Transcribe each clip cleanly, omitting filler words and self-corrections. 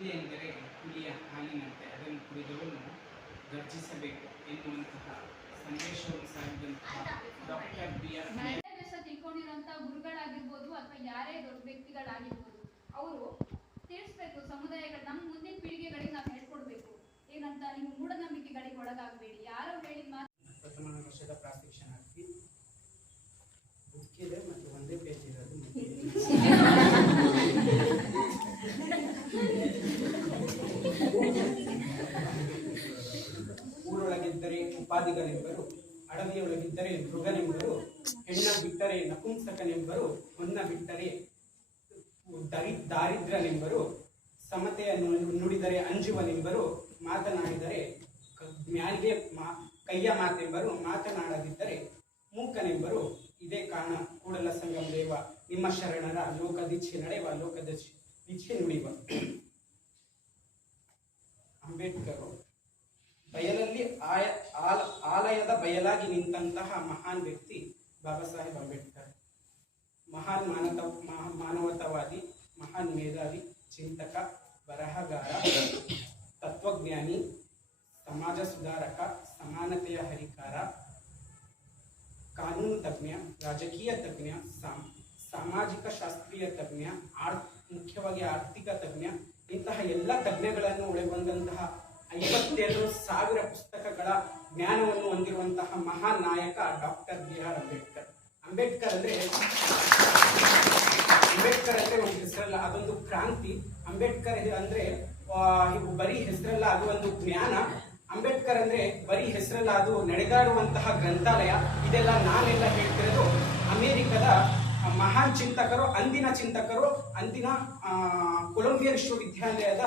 ವಿದ್ಯೆ ಎಂದರೆ ಹುಲಿಯ ಹಾಲಿನಂತೆ, ಅದನ್ನು ಕುಡಿದವನು ಗರ್ಜಿಸಬೇಕು ಎನ್ನುವಂತಹ ಸಂದೇಶವನ್ನು ಸಾರಿದಂತಹ ಡಾಕ್ಟರ್ ಬಿ.ಆರ್. ತಿಳ್ಕೊಂಡಿರುವಂತಹ ಗುರುಗಳಾಗಿರ್ಬೋದು ಅಥವಾ ಯಾರೇ ದೊಡ್ಡ ವ್ಯಕ್ತಿಗಳಾಗಿರ್ಬೋದು, ಅವರು ತಿಳಿಸ್ಬೇಕು ಸಮುದಾಯಗಳು, ನಮ್ಮ ಮುಂದಿನ ಪೀಳಿಗೆಗಳಿಗೆ ನಾವು ಹೇಳ್ಕೊಡ್ಬೇಕು ಏನಂತ. ನೀವು ಮೂಢನಂಬಿಕೆಗಳಿಗೆ ಒಳಗಾಗಬೇಡಿ. ಯಾರೋ ಹೇಳಿದ ಮಾತು. ಪ್ರಥಮ ವರ್ಷದ ಪ್ರಾಶಿಕ್ಷಣಾರ್ಥಿ ಬುಕ್ಕಿದೆ ಮತ್ತು ಒಂದೇ ಪೇಜ್ ಇರೋದು. ಊರೊಳಗಿದ್ದರೆ ಉಪಾಧಿಗನೆಂಬರು, ಅಡವಿಯೊಳಗಿದ್ದರೆ ಮೃಗನೆಂಬರು, ಹೆಣ್ಣ ಬಿಟ್ಟರೆ ನಪುಂಸಕನೆಂಬರು, ಹೊನ್ನ ಬಿಟ್ಟರೆ ದಾರಿದ್ರ್ಯನೆಂಬರು, ಸಮತೆಯನ್ನು ನುಡಿದರೆ ಅಂಜುವನೆಂಬರು, ಮಾತನಾಡಿದರೆ ಜ್ಞಾನಿಗೆ ಕೈಯ ಮಾತೆಂಬರು, ಮಾತನಾಡದಿದ್ದರೆ ಮೂಕನೆಂಬರು. ಇದೇ ಕಾರಣ ಕೂಡಲ ಸಂಗಮ ದೇವ ನಿಮ್ಮ ಶರಣರ ಲೋಕದಿಚ್ಛೆ ನಡೆವ, ಲೋಕದಿಚ್ಛೆ ನುಡಿವ. ಅಂಬೇಡ್ಕರ್ ಬಯಲಲ್ಲಿ ಆಲಯದ ಬಯಲಾಗಿ ನಿಂತಹ ಮಹಾನ್ ವ್ಯಕ್ತಿ ಬಾಬಾ ಸಾಹೇಬ್ ಅಂಬೇಡ್ಕರ್. ಮಹಾನ್ ಮಾನವತಾವಾದಿ, ಮಹಾನ್ ಮೇಧಾವಿ, ಚಿಂತಕ, ಬರಹಗಾರ, ತತ್ವಜ್ಞಾನಿ, ಸಮಾಜ ಸುಧಾರಕ, ಸಮಾನತೆಯ ಹರಿಕಾರ, ಕಾನೂನು ತಜ್ಞ, ರಾಜಕೀಯ ತಜ್ಞ, ಸಾಮಾಜಿಕ ಶಾಸ್ತ್ರೀಯ ತಜ್ಞ, ಮುಖ್ಯವಾಗಿ ಆರ್ಥಿಕ ತಜ್ಞ. ಇಂತಹ ಎಲ್ಲ ತಜ್ಞಗಳನ್ನು ಒಳಗೊಂಡಂತಹ 52,000 ಪುಸ್ತಕಗಳ ಜ್ಞಾನವನ್ನು ಹೊಂದಿರುವಂತಹ ಮಹಾನ್ ನಾಯಕ ಡಾಕ್ಟರ್ ಬಿ.ಆರ್. ಅಂಬೇಡ್ಕರ್. ಅಂಬೇಡ್ಕರ್ ಅಂದ್ರೆ ಒಂದು ಹೆಸರಲ್ಲ, ಅದೊಂದು ಕ್ರಾಂತಿ. ಅಂಬೇಡ್ಕರ್ ಅಂದ್ರೆ ಬರೀ ಹೆಸರಲ್ಲ, ಅದು ಒಂದು ಜ್ಞಾನ. ಅಂಬೇಡ್ಕರ್ ಅಂದ್ರೆ ಬರೀ ಹೆಸರಲ್ಲ, ಅದು ನಡೆದಾಡುವಂತಹ ಗ್ರಂಥಾಲಯ. ಇದೆಲ್ಲ ನಾನೆಲ್ಲ ಹೇಳ್ತಿರೋದು ಅಮೆರಿಕದ ಮಹಾನ್ ಚಿಂತಕರು, ಅಂದಿನ ಕೊಲಂಬಿಯಾ ವಿಶ್ವವಿದ್ಯಾಲಯದ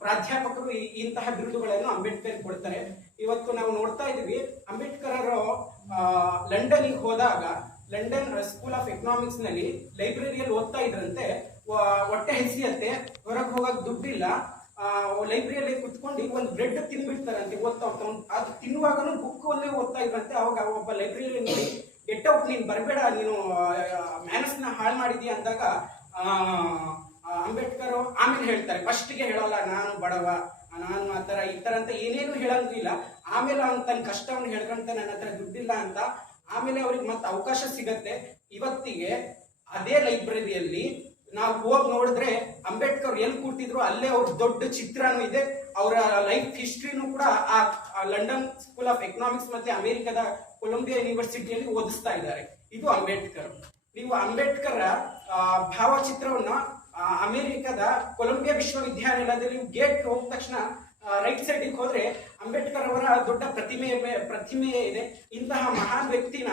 ಪ್ರಾಧ್ಯಾಪಕರು ಇಂತಹ ಬಿರುದುಗಳನ್ನು ಅಂಬೇಡ್ಕರ್ ಕೊಡ್ತಾರೆ. ಇವತ್ತು ನಾವು ನೋಡ್ತಾ ಇದ್ದೀವಿ, ಅಂಬೇಡ್ಕರ್ ಅವರು ಲಂಡನ್ಗೆ ಹೋದಾಗ ಲಂಡನ್ ಸ್ಕೂಲ್ ಆಫ್ ಎಕನಾಮಿಕ್ಸ್ ನಲ್ಲಿ ಲೈಬ್ರರಿಯಲ್ಲಿ ಓದ್ತಾ ಇದ್ರಂತೆ. ಹೊಟ್ಟೆ ಹಸಿಯತ್ತೆ, ಹೊರಗೆ ಹೋಗಕ್ ದುಡ್ಡಿಲ್ಲ, ಲೈಬ್ರರಿಯಲ್ಲಿ ಕುತ್ಕೊಂಡು ಒಂದು ಬ್ರೆಡ್ ತಿನ್ಬಿಡ್ತಾರಂತೆ ಓದ್ತಾ ಅದು ತಿನ್ನುವಾಗನು ಬುಕ್ ಅಲ್ಲೇ ಓದ್ತಾ ಇದ್ರಂತೆ. ಅವಾಗ ಒಬ್ಬ ಲೈಬ್ರರಿಯಲ್ಲಿ ನೋಡಿ, ಗೆಟ್ ಔಟ್, ನೀನು ಬರಬೇಡ, ನೀನು ಮ್ಯಾನಸ್ನ ಹಾಳು ಮಾಡಿದೀಯ ಅಂದಾಗ ಅಂಬೇಡ್ಕರ್ ಆಮೇಲೆ ಹೇಳ್ತಾರೆ, ಫಸ್ಟ್ಗೆ ಹೇಳಲ್ಲ ನಾನು ಬಡವ, ನಾನು ಈ ತರ ಅಂತ ಏನೇನು ಹೇಳಂಗಿಲ್ಲ. ಆಮೇಲೆ ಅವ್ನು ತನ್ನ ಕಷ್ಟವನ್ನು ಹೇಳ್ಕೊಂತ ನನ್ನ ಹತ್ರ ದುಡ್ಡಿಲ್ಲ ಅಂತ. ಆಮೇಲೆ ಅವ್ರಿಗೆ ಮತ್ತೆ ಅವಕಾಶ ಸಿಗತ್ತೆ. ಇವತ್ತಿಗೆ ಅದೇ ಲೈಬ್ರರಿಯಲ್ಲಿ ನಾವು ಹೋಗಿ ನೋಡಿದ್ರೆ ಅಂಬೇಡ್ಕರ್ ಎಲ್ಲಿ ಕೂತಿದ್ರು ಅಲ್ಲೇ ಅವ್ರ ದೊಡ್ಡ ಚಿತ್ರನೂ ಇದೆ. ಅವರ ಲೈಫ್ ಹಿಸ್ಟ್ರಿನೂ ಕೂಡ ಆ ಲಂಡನ್ ಸ್ಕೂಲ್ ಆಫ್ ಎಕನಾಮಿಕ್ಸ್ ಮತ್ತೆ ಅಮೆರಿಕದ ಕೊಲಂಬಿಯಾ ಯೂನಿವರ್ಸಿಟಿಯಲ್ಲಿ ಓದಿಸ್ತಾ ಇದ್ದಾರೆ. ಇದು ಅಂಬೇಡ್ಕರ್. ನೀವು ಅಂಬೇಡ್ಕರ್ ಭಾವಚಿತ್ರವನ್ನ ಅಮೆರಿಕದ ಕೊಲಂಬಿಯಾ ವಿಶ್ವವಿದ್ಯಾನಿಲಯದಲ್ಲಿ ಗೇಟ್ ಹೋದ ತಕ್ಷಣ ರೈಟ್ ಸೈಡಿಗೆ ಹೋದ್ರೆ ಅಂಬೇಡ್ಕರ್ ಅವರ ದೊಡ್ಡ ಪ್ರತಿಮೆ ಇದೆ. ಇಂತಹ ಮಹಾನ್ ವ್ಯಕ್ತಿನ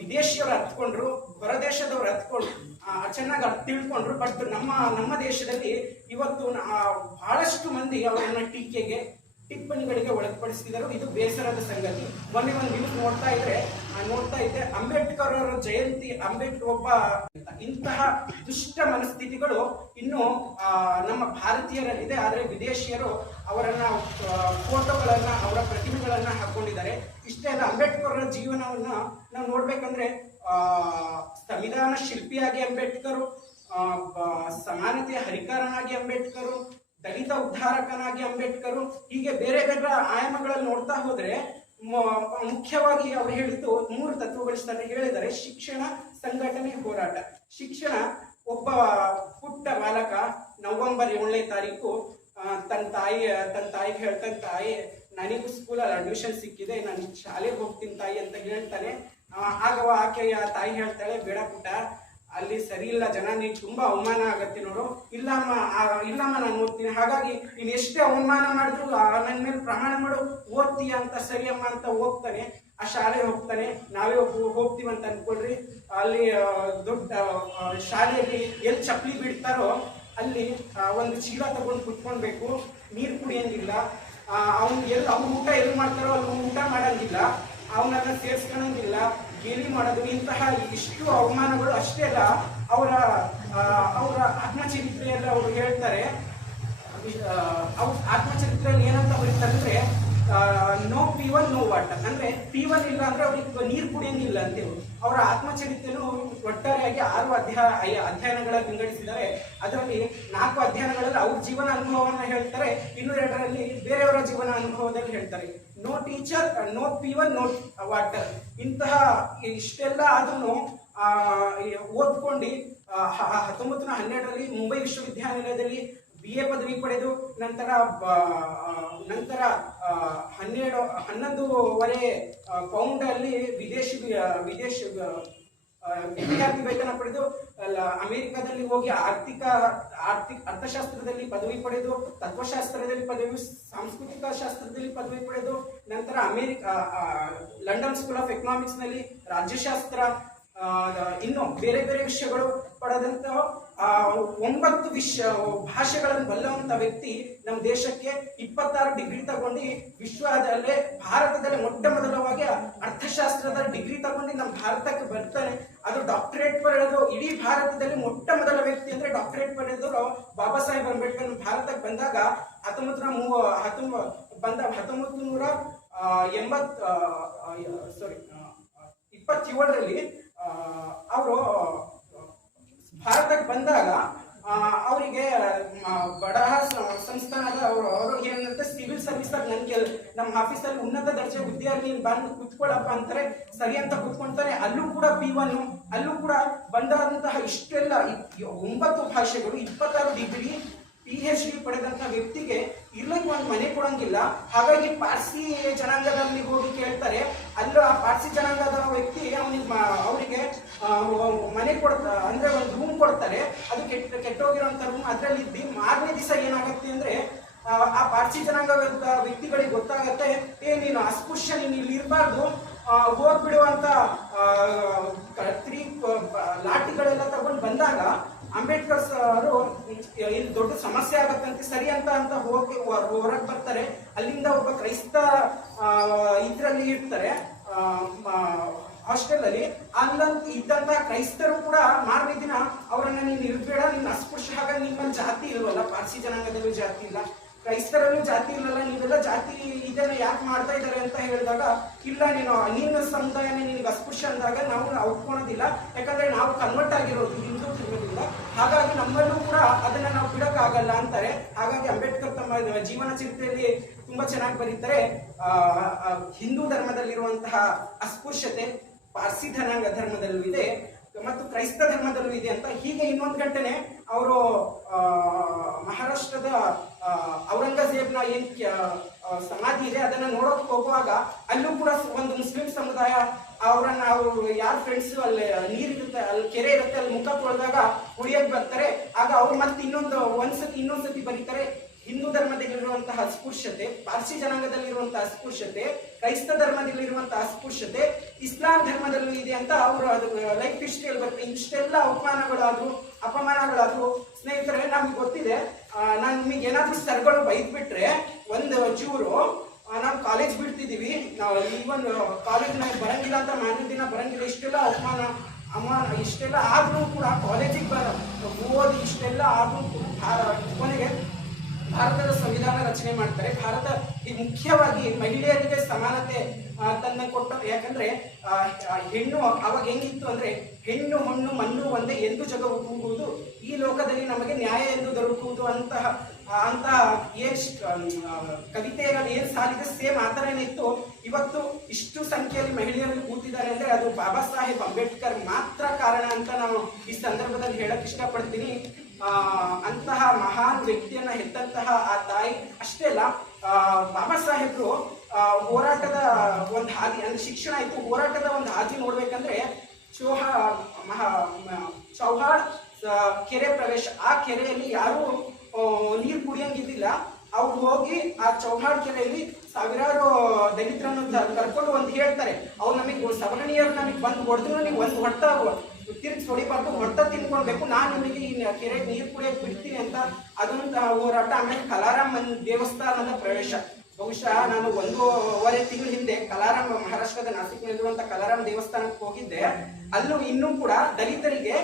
ವಿದೇಶಿಯವರು ಹತ್ಕೊಂಡ್ರು, ಹೊರದೇಶದವರು ಹತ್ಕೊಂಡ್ರು, ಚೆನ್ನಾಗಿ ತಿಳ್ಕೊಂಡ್ರು. ಬಟ್ ನಮ್ಮ ದೇಶದಲ್ಲಿ ಇವತ್ತು ಬಹಳಷ್ಟು ಮಂದಿ ಅವರನ್ನ ಟೀಕೆಗೆ, ಟಿಪ್ಪಣಿಗಳಿಗೆ ಒಳಪಡಿಸಿದರು. ಇದು ಬೇಸರದ ಸಂಗತಿ. ಮೊನ್ನೆ ಒಂದು ನ್ಯೂಸ್ ನೋಡ್ತಾ ಇದ್ದೆ, ಅಂಬೇಡ್ಕರ್ ಅವರ ಜಯಂತಿ, ಅಂಬೇಡ್ಕರ್ ಒಬ್ಬ. ಇಂತಹ ದುಷ್ಟ ಮನಸ್ಥಿತಿಗಳು ಇನ್ನು ನಮ್ಮ ಭಾರತೀಯರಲ್ಲಿದೆ. ಆದರೆ ವಿದೇಶಿಯರು ಅವರನ್ನ ಫೋಟೋಗಳನ್ನ, ಅವರ ಪ್ರತಿಮೆಗಳನ್ನ ಹಾಕೊಂಡಿದ್ದಾರೆ. ಇಷ್ಟೇ ಅಲ್ಲ, ಅಂಬೇಡ್ಕರ್ ಅವರ ಜೀವನವನ್ನ ನಾವು ನೋಡ್ಬೇಕಂದ್ರೆ ಸಂವಿಧಾನ ಶಿಲ್ಪಿಯಾಗಿ ಅಂಬೇಡ್ಕರ್, ಸಮಾನತೆಯ ಹರಿಕಾರನಾಗಿ ಅಂಬೇಡ್ಕರ್, ದಲಿತ ಉದ್ಧಾರಕನಾಗಿ ಅಂಬೇಡ್ಕರ್, ಹೀಗೆ ಬೇರೆ ಬೇರೆ ಆಯಾಮಗಳಲ್ಲಿ ನೋಡ್ತಾ ಹೋದ್ರೆ ಮುಖ್ಯವಾಗಿ ಅವರು ಹೇಳಿದ್ದು 3 ತತ್ವಗಳು ಹೇಳಿದ್ದಾರೆ. ಶಿಕ್ಷಣ, ಸಂಘಟನೆ, ಹೋರಾಟ. ಶಿಕ್ಷಣ, ಒಬ್ಬ ಪುಟ್ಟ ಬಾಲಕ ನವೆಂಬರ್ 7ನೇ ತಾರೀಕು ತನ್ನ ತಾಯಿಗೆ ಹೇಳ್ತಾನೆ, ತಾಯಿ ನನಗೂ ಸ್ಕೂಲಲ್ಲಿ ಅಡ್ಮಿಷನ್ ಸಿಕ್ಕಿದೆ, ನಾನು ಶಾಲೆಗೆ ಹೋಗ್ತೀನಿ ತಾಯಿ ಅಂತ ಹೇಳ್ತಾನೆ. ಆಗ ಆಕೆಯ ತಾಯಿ ಹೇಳ್ತಾಳೆ, ಬೇಡ ಪುಟ್ಟ, ಅಲ್ಲಿ ಸರಿ ಇಲ್ಲ ಜನ, ನೀನು ತುಂಬಾ ಅವಮಾನ ಆಗತ್ತೆ ನೋಡು. ಇಲ್ಲಮ್ಮ ನಾನು ಓದ್ತೀನಿ, ಹಾಗಾಗಿ ನೀನು ಎಷ್ಟೇ ಅವಮಾನ ಮಾಡಿದ್ರು ನನ್ನ ಮೇಲೆ ಪ್ರಮಾಣ ಮಾಡು, ಓದ್ತೀಯ ಅಂತ. ಸರಿಯಮ್ಮ ಅಂತ ಹೋಗ್ತಾನೆ. ಆ ಶಾಲೆಗೆ ಹೋಗ್ತಾನೆ. ನಾವೇ ಹೋಗ್ತೀವಂತ ಅನ್ಕೊಳ್ರಿ. ಅಲ್ಲಿ ದೊಡ್ಡ ಶಾಲೆಯಲ್ಲಿ ಎಲ್ಲಿ ಚಪ್ಪಲಿ ಬಿಡ್ತಾರೋ ಅಲ್ಲಿ ಒಂದು ಚೀಲ ತಗೊಂಡು ಕುತ್ಕೊಳ್ಬೇಕು, ನೀರು ಕುಡಿಯಂಗಿಲ್ಲ. ಅವ್ನು ಊಟ ಎಲ್ಲಿ ಮಾಡ್ತಾರೋ ಅಲ್ಲಿ ಊಟ ಮಾಡಂಗಿಲ್ಲ, ಅವನನ್ನ ಸೇರಿಸ್ಕೊಳಂಗಿಲ್ಲ, ಗೇಲಿ ಮಾಡೋದು. ಇಂತಹ ಇಷ್ಟು ಅವಮಾನಗಳು. ಅಷ್ಟೇ ಅಲ್ಲ, ಅವರ ಆತ್ಮಚರಿತ್ರೆಯಲ್ಲಿ ಅವರು ಹೇಳ್ತಾರೆ, ಆತ್ಮಚರಿತ್ರೆಯಲ್ಲಿ ಏನಂತ ಬರೀತಾರಂದ್ರೆ, ನೋ P1 ನೋ ವಾಟರ್, ಅಂದ್ರೆ P1 ಇಲ್ಲ ಅಂದ್ರೆ ಅವ್ರಿಗೆ ನೀರು ಕುಡಿಯಂಗಿಲ್ಲ ಅಂತೇಳಿ ಅವರ ಆತ್ಮಚರಿತ್ರೆಯನ್ನು ಒಟ್ಟಾರೆಯಾಗಿ 6 ಅಧ್ಯಯನಗಳ ವಿಂಗಡಿಸಿದ್ದಾರೆ. ಅದರಲ್ಲಿ 4 ಅಧ್ಯಯನಗಳಲ್ಲಿ ಅವ್ರ ಜೀವನ ಅನುಭವವನ್ನು ಹೇಳ್ತಾರೆ, ಇನ್ನು 2ರಲ್ಲಿ ಬೇರೆಯವರ ಜೀವನ ಅನುಭವದಲ್ಲಿ ಹೇಳ್ತಾರೆ. No teacher, no P1 no water. ಇಂತಹ ಇಷ್ಟೆಲ್ಲ ಅದನ್ನು ಓದ್ಕೊಂಡು 1912ರಲ್ಲಿ ಮುಂಬೈ ವಿಶ್ವವಿದ್ಯಾನಿಲಯದಲ್ಲಿ BA ಪದವಿ ಪಡೆದು ನಂತರ 11.5 ಪೌಂಡ್ ಅಲ್ಲಿ ವಿದೇಶಿ ವಿದ್ಯಾರ್ಥಿ ವೇತನ ಪಡೆದು ಅಮೆರಿಕದಲ್ಲಿ ಹೋಗಿ ಅರ್ಥಶಾಸ್ತ್ರದಲ್ಲಿ ಪದವಿ ಪಡೆದು, ತತ್ವಶಾಸ್ತ್ರದಲ್ಲಿ ಪದವಿ, ಸಾಂಸ್ಕೃತಿಕ ಶಾಸ್ತ್ರದಲ್ಲಿ ಪದವಿ ಪಡೆದು ನಂತರ ಲಂಡನ್ ಸ್ಕೂಲ್ ಆಫ್ ಎಕನಾಮಿಕ್ಸ್ ನಲ್ಲಿ ರಾಜ್ಯಶಾಸ್ತ್ರ, ಇನ್ನು ಬೇರೆ ಬೇರೆ ವಿಷಯಗಳು ಪಡೆದಂತಹ 9 ಭಾಷೆಗಳನ್ನು ಬಲ್ಲವಂತ ವ್ಯಕ್ತಿ ನಮ್ಮ ದೇಶಕ್ಕೆ 26 ಡಿಗ್ರಿ ತಗೊಂಡು ವಿಶ್ವದಲ್ಲೇ ಭಾರತದಲ್ಲಿ ಮೊಟ್ಟ ಮೊದಲವಾಗಿ ಅರ್ಥಶಾಸ್ತ್ರದ ಡಿಗ್ರಿ ತಗೊಂಡು ನಮ್ಮ ಭಾರತಕ್ಕೆ ಬರ್ತಾನೆ. ಅದು ಡಾಕ್ಟರೇಟ್ ಪಡೆದು ಇಡೀ ಭಾರತದಲ್ಲಿ ಮೊಟ್ಟ ಮೊದಲ ವ್ಯಕ್ತಿ ಅಂದ್ರೆ ಡಾಕ್ಟರೇಟ್ ಪಡೆದವರು ಬಾಬಾ ಸಾಹೇಬ್ ಅಂಬೇಡ್ಕರ್ ಭಾರತಕ್ಕೆ ಬಂದಾಗ 1927ರಲ್ಲಿ ಅವರು ಭಾರತಕ್ಕೆ ಬಂದಾಗ ಅವರಿಗೆ ಬಡಹ ಸಂಸ್ಥಾನದ ಅವರು ಏನಂತ ಸಿವಿಲ್ ಸರ್ವಿಸ್ ನಮ್ಮ ಆಫೀಸಲ್ಲಿ ಉನ್ನತ ದರ್ಜೆ ಹುದ್ದೆಯಲ್ಲಿ ಬಂದು ಕುತ್ಕೊಳ್ಳಪ್ಪ ಅಂತಾರೆ. ಸರಿ ಅಂತ ಕುತ್ಕೊಂತಾರೆ. ಅಲ್ಲೂ ಕೂಡ P1, ಅಲ್ಲೂ ಕೂಡ ಬಂದಂತಹ ಇಷ್ಟೆಲ್ಲ 9 ಭಾಷೆಗಳು, 26 ಡಿಗ್ರಿ, PhD ಪಡೆದಂತಹ ವ್ಯಕ್ತಿಗೆ ಇರ್ಲಿಕ್ಕೆ ಒಂದು ಮನೆ ಕೊಡಂಗಿಲ್ಲ. ಹಾಗಾಗಿ ಪಾರ್ಸಿ ಜನಾಂಗದಲ್ಲಿ ಹೋಗಿ ಕೇಳ್ತಾರೆ. ಅಲ್ಲೂ ಆ ಪಾರ್ಸಿ ಜನಾಂಗದ ವ್ಯಕ್ತಿ ಅವರಿಗೆ ಮನೆ ಅಂದ್ರೆ ಒಂದು ರೂಮ್ ಕೊಡ್ತಾರೆ. ಅದು ಕೆಟ್ಟೋಗಿರೋಂಥ ರೂಮ್. ಅದರಲ್ಲಿ ಇದ್ದು ಮಾರನೇ ದಿವಸ ಏನಾಗುತ್ತೆ ಅಂದ್ರೆ ಆ ಪಾರ್ಸಿ ಜನಾಂಗದ ವ್ಯಕ್ತಿಗಳಿಗೆ ಗೊತ್ತಾಗತ್ತೆ, ನೀನು ಅಸ್ಪೃಶ್ಯ, ನೀನು ಇಲ್ಲಿ ಇರಬಾರ್ದು, ಹೋಗ್ಬಿಡುವಂತ ಲಾಠಿಗಳೆಲ್ಲ ತಗೊಂಡು ಬಂದಾಗ ಅಂಬೇಡ್ಕರ್ ಅವರು ಇಲ್ಲಿ ದೊಡ್ಡ ಸಮಸ್ಯೆ ಆಗತ್ತಂತೆ, ಸರಿ ಅಂತ ಹೋಗಿ ಹೊರಗೆ ಬರ್ತಾರೆ. ಅಲ್ಲಿಂದ ಒಬ್ಬ ಕ್ರೈಸ್ತ ಇದರಲ್ಲಿ ಇರ್ತಾರೆ ಹಾಸ್ಟೆಲ್ ಅಲ್ಲಿ. ಇದ್ದಂತಹ ಕ್ರೈಸ್ತರು ಕೂಡ ಮಾರನೇ ದಿನ ಅವರನ್ನ ನೀನು ಇರ್ಬೇಡ, ನೀನು ಅಸ್ಪೃಶ್ಯ, ಹಾಗಾಗಿ ನಿಮ್ಮಲ್ಲಿ ಜಾತಿ ಇಲ್ವಲ್ಲ, ಪಾರ್ಸಿ ಜನಾಂಗದಲ್ಲೂ ಜಾತಿ ಇಲ್ಲ, ಕ್ರೈಸ್ತರಲ್ಲೂ ಜಾತಿ ಇಲ್ಲಲ್ಲ, ನೀವೆಲ್ಲ ಜಾತಿ ಇದನ್ನ ಯಾಕೆ ಮಾಡ್ತಾ ಇದ್ದಾರೆ ಅಂತ ಹೇಳಿದಾಗ, ಇಲ್ಲ ನಿನ್ನ ಸಮುದಾಯನೇ ನಿನಗೆ ಅಸ್ಪೃಶ್ಯ ಅಂದಾಗ ನಾವು ಒಪ್ಕೊಳೋದಿಲ್ಲ, ಯಾಕಂದ್ರೆ ನಾವು ಕನ್ವರ್ಟ್ ಆಗಿರೋದು ಹಿಂದೂ ಧರ್ಮದಿಂದ, ಹಾಗಾಗಿ ನಮ್ಮಲ್ಲೂ ಕೂಡ ಅದನ್ನ ನಾವು ಬಿಡಕ್ಕಾಗಲ್ಲ ಅಂತಾರೆ. ಹಾಗಾಗಿ ಅಂಬೇಡ್ಕರ್ ತಮ್ಮ ಜೀವನ ಚರಿತ್ರೆಯಲ್ಲಿ ತುಂಬಾ ಚೆನ್ನಾಗಿ ಬರೀತಾರೆ. ಹಿಂದೂ ಧರ್ಮದಲ್ಲಿರುವಂತಹ ಅಸ್ಪೃಶ್ಯತೆ ಪಾರ್ಸಿ ಧರ್ಮದಲ್ಲೂ ಇದೆ ಮತ್ತು ಕ್ರೈಸ್ತ ಧರ್ಮದಲ್ಲೂ ಇದೆ ಅಂತ. ಹೀಗೆ ಇನ್ನೊಂದು ಗಂಟೆನೆ ಅವರು ಮಹಾರಾಷ್ಟ್ರದ ಔರಂಗಜೇಬ್ನ ಏನ್ ಸಮಾಧಿ ಇದೆ ಅದನ್ನ ನೋಡೋಕೆ ಹೋಗುವಾಗ ಅಲ್ಲೂ ಕೂಡ ಒಂದು ಮುಸ್ಲಿಂ ಸಮುದಾಯ ಅವರನ್ನ ಯಾರ ಫ್ರೆಂಡ್ಸ್ ಅಲ್ಲಿ ನೀರಿರುತ್ತೆ, ಅಲ್ಲಿ ಕೆರೆ ಇರುತ್ತೆ, ಅಲ್ಲಿ ಮುಖ ತೊಳೆದಾಗ ಉಳಿಯಕ್ ಬರ್ತಾರೆ. ಆಗ ಅವ್ರು ಮತ್ತೆ ಇನ್ನೊಂದ್ಸತಿ ಬರೀತಾರೆ, ಹಿಂದೂ ಧರ್ಮದಲ್ಲಿರುವಂತಹ ಅಸ್ಪೃಶ್ಯತೆ, ಪಾರ್ಸಿ ಜನಾಂಗದಲ್ಲಿರುವಂತಹ ಅಸ್ಪೃಶ್ಯತೆ, ಕ್ರೈಸ್ತ ಧರ್ಮದಲ್ಲಿರುವಂತಹ ಅಸ್ಪೃಶ್ಯತೆ ಇಸ್ಲಾಂ ಧರ್ಮದಲ್ಲೂ ಇದೆ ಅಂತ ಅವರು ಅದು ಲೈಫ್ ಹಿಸ್ಟ್ರಿಯಲ್ಲಿ ಬರುತ್ತೆ. ಇಷ್ಟೆಲ್ಲ ಅಪಮಾನಗಳಾದ್ರು ಸ್ನೇಹಿತರೆ, ನಮ್ಗೆ ಗೊತ್ತಿದೆ, ನಾನು ನಿಮಗೆ ಏನಾದ್ರೂ ಸರ್ಗಳು ಬೈದ್ಬಿಟ್ರೆ ಒಂದು ಚೂರು ನಾವು ಕಾಲೇಜ್ ಬಿಡ್ತಿದೀವಿ, ನಾವು ಈವನ್ ಕಾಲೇಜ್ನಾಗ ಬರಂಗಿಲ್ಲ ಅಂತ ಮಾರನೇ ದಿನ ಬರಂಗಿಲ್ಲ, ಇಷ್ಟೆಲ್ಲ ಅವಮಾನ ಇಷ್ಟೆಲ್ಲ ಆದ್ರೂ ಕೂಡ ಕಾಲೇಜಿಗೆ ಓದಿ ಇಷ್ಟೆಲ್ಲ ಆದ್ರೂ ಕೊನೆಗೆ ಭಾರತದ ಸಂವಿಧಾನ ರಚನೆ ಮಾಡ್ತಾರೆ. ಭಾರತ ಮುಖ್ಯವಾಗಿ ಮಹಿಳೆಯರಿಗೆ ಸಮಾನತೆ ತನ್ನ ಕೊಟ್ಟ, ಯಾಕಂದ್ರೆ ಹೆಣ್ಣು ಅವಾಗ ಹೆಂಗಿತ್ತು ಅಂದ್ರೆ ಹೆಣ್ಣು ಹೊಣ್ಣು ಮಣ್ಣು ಒಂದೇ ಎಂದು ಜಗವು ಕೂಗುವುದು, ಈ ಲೋಕದಲ್ಲಿ ನಮಗೆ ನ್ಯಾಯ ಎಂದು ದೊರಕುವುದು ಅಂತ ಏನ್ ಕವಿತೆಯಲ್ಲಿ ಏನ್ ಸಾಲಿದೆ ಸೇಮ್ ಆ ಥರನೇ ಇತ್ತು. ಇವತ್ತು ಇಷ್ಟು ಸಂಖ್ಯೆಯಲ್ಲಿ ಮಹಿಳೆಯರು ಕೂತಿದ್ದಾರೆ ಅಂದ್ರೆ ಅದು ಬಾಬಾ ಸಾಹೇಬ್ ಅಂಬೇಡ್ಕರ್ ಮಾತ್ರ ಕಾರಣ ಅಂತ ನಾನು ಈ ಸಂದರ್ಭದಲ್ಲಿ ಹೇಳಕ್ ಇಷ್ಟಪಡ್ತೀನಿ. ಅಂತಹ ಮಹಾನ್ ವ್ಯಕ್ತಿಯನ್ನ ಹೆತ್ತಂತಹ ಆ ತಾಯಿ ಅಷ್ಟೇ ಅಲ್ಲ, ಬಾಬಾ ಸಾಹೇಬ್ರು ಹೋರಾಟದ ಒಂದು ಹಾದಿ ಅಂದ್ರೆ ಶಿಕ್ಷಣ ಇತ್ತು, ಹೋರಾಟದ ಒಂದು ಹಾದಿ ನೋಡ್ಬೇಕಂದ್ರೆ ಚೌಹಾಡ್ ಕೆರೆ ಪ್ರವೇಶ, ಆ ಕೆರೆಯಲ್ಲಿ ಯಾರು ನೀರು ಕುಡಿಯಂಗಿದ್ದಿಲ್ಲ. ಅವ್ರು ಹೋಗಿ ಆ ಚೌಹಾಡ್ ಕೆರೆಯಲ್ಲಿ ಸಾವಿರಾರು ದಲಿತರನ್ನು ಕರ್ಕೊಂಡು ಒಂದು ಹೇಳ್ತಾರೆ, ಅವ್ರು ನಮಗೆ ಸವರ್ಣೀಯರು ನಮಗೆ ಬಂದು ಹೊಡೆದ್ರು ನೀವು ಒಂದು ಹೊಡ್ತ ತಿರ್ಗಿ ಹೊಡಿಬಾರ್ದು, ಹೊಡ್ತ ತಿನ್ಕೊಳ್ಬೇಕು, ನಾನು ನಿಮಗೆ ಈ ಕೆರೆ ನೀರು ಕುಡಿಯಕ್ಕೆ ಬಿಡ್ತೀನಿ ಅಂತ ಅದೊಂದು ಹೋರಾಟ. ಆಮೇಲೆ ಕಲಾರಾಮ್ ದೇವಸ್ಥಾನದ ಪ್ರವೇಶ, ಬಹುಶಃ ನಾನು 1.5 ತಿಂಗಳ ಹಿಂದೆ ಕಲಾರಾಮ್ ಮಹಾರಾಷ್ಟ್ರದ ನಾಸಿಕ್ನಲ್ಲಿರುವಂತಹ ಕಲಾರಾಮ್ ದೇವಸ್ಥಾನಕ್ಕೆ ಹೋಗಿದ್ದೆ. ಅಲ್ಲೂ ಇನ್ನೂ ಕೂಡ ದಲಿತರಿಗೆ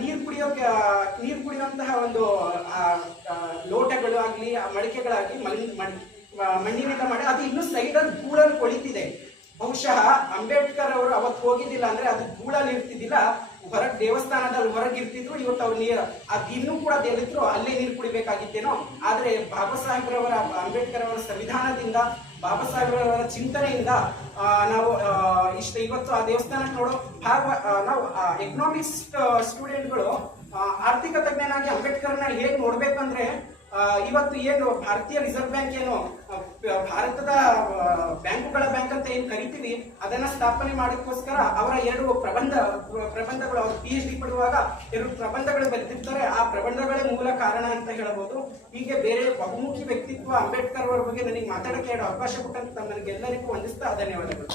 ನೀರು ಕುಡಿಯುವಂತಹ ಒಂದು ಲೋಟಗಳು ಆಗ್ಲಿ, ಮಡಿಕೆಗಳಾಗ್ಲಿ ಮಣ್ಣಿನಿಂದ ಮಾಡಿ ಅದು ಇನ್ನೂ ಸೈಡಲ್ಲಿ ಧೂಳಲ್ಲಿ ಕೊಳಿತಿದೆ. ಬಹುಶಃ ಅಂಬೇಡ್ಕರ್ ಅವರು ಅವತ್ತು ಹೋಗಿದ್ದಿಲ್ಲ ಅಂದ್ರೆ ಅದು ಧೂಳಲ್ಲಿ ಇರ್ತಿದ್ದಿಲ್ಲ, ಹೊರಗೆ ದೇವಸ್ಥಾನದಲ್ಲಿ ಹೊರಗೆ ಇರ್ತಿದ್ರು. ಇವತ್ತು ಅವ್ರು ನೀರು ಅದು ಇನ್ನೂ ಕೂಡ ತೆಲಿದ್ರು ಅಲ್ಲೇ ನೀರು ಕುಡಿಬೇಕಾಗಿತ್ತೇನೋ. ಆದ್ರೆ ಬಾಬಾ ಸಾಹೇಬ್ರವರ ಅಂಬೇಡ್ಕರ್ ಅವರ ಸಂವಿಧಾನದಿಂದ, ಬಾಬಾ ಸಾಹೇಬ್ರವರ ಚಿಂತನೆಯಿಂದ ನಾವು ಇವತ್ತು ಆ ದೇವಸ್ಥಾನಕ್ಕೆ ನೋಡೋ ನಾವು ಎಕನಾಮಿಕ್ಸ್ ಸ್ಟೂಡೆಂಟ್ಗಳು ಆರ್ಥಿಕ ತಜ್ಞನಾಗಿ ಅಂಬೇಡ್ಕರ್ನ ಹೇಗೆ ನೋಡ್ಬೇಕಂದ್ರೆ, ಇವತ್ತು ಏನು ಭಾರತೀಯ ರಿಸರ್ವ್ ಬ್ಯಾಂಕ್ ಏನು ಭಾರತದ ಬ್ಯಾಂಕುಗಳ ಬ್ಯಾಂಕ್ ಅಂತ ಏನ್ ಕರಿತೀವಿ, ಅದನ್ನ ಸ್ಥಾಪನೆ ಮಾಡೋಕ್ಕೋಸ್ಕರ ಅವರ ಎರಡು ಪ್ರಬಂಧಗಳು ಅವರು PhD ಪಡುವಾಗ 2 ಪ್ರಬಂಧಗಳು ಬರೆದಿರ್ತಾರೆ. ಆ ಪ್ರಬಂಧಗಳೇ ಮೂಲ ಕಾರಣ ಅಂತ ಹೇಳಬಹುದು. ಹೀಗೆ ಬೇರೆ ಬಹುಮುಖಿ ವ್ಯಕ್ತಿತ್ವ ಅಂಬೇಡ್ಕರ್ ಅವರ ಬಗ್ಗೆ ನನಗೆ ಮಾತಾಡಕ್ಕೆ 2 ಅವಕಾಶ ಕೊಟ್ಟಂತ ನಮಗೆಲ್ಲರಿಗೂ ವಂದಿಸ್ತಾ ಧನ್ಯವಾದಗಳು.